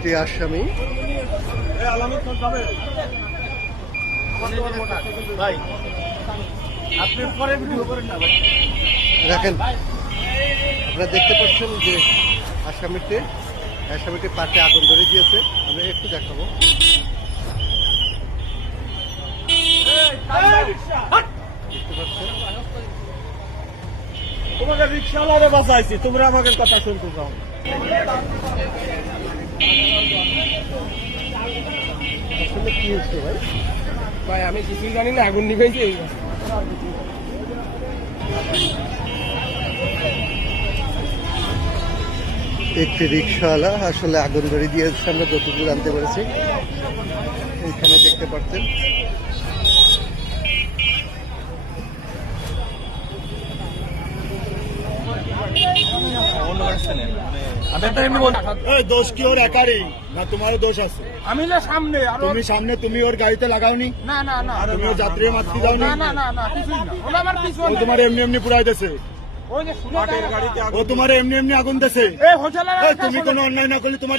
একটি আসামি। ভাই আপনি পরে ভিডিও করেন না ভাই। দেখেন আপনারা দেখতে পাচ্ছেন যে আসামিতে আসামিটি পাটে আগুন ধরে গিয়েছে। আমরা একটু দেখাবো। দেখতে পাচ্ছেন। তোমাকে রিক্সাওয়ালারে বাঁচাইছি তোমরা আমাকে কথা শুনতে চাও ভাই, আমি কিছুই জানি না, আগুন নিভেছি একটি রিক্সাওয়ালা আসলে আগুন ধরে দিয়েছে, আমরা যতদূর আনতে পেরেছি। এখানে দেখতে পাচ্ছেন আমি তো এমনি বল এই দোষ কি ওর একারই? না তোমারও দোষ আছে। আমি না সামনে তুমি সামনে তুমি ওর গাড়িতে লাগাওনি? না না না। তুমি যাত্রী মাতৃ না না না না কিছুই না। ওটা আমার পিছনে তোমার এমনি এমনি পুরাই দেছে ওই যে শুনে ও তোমার এমনি এমনি আগুন দেছে এই হোটেলের এই, তুমি কোনো অন্যায় না করলে তোমার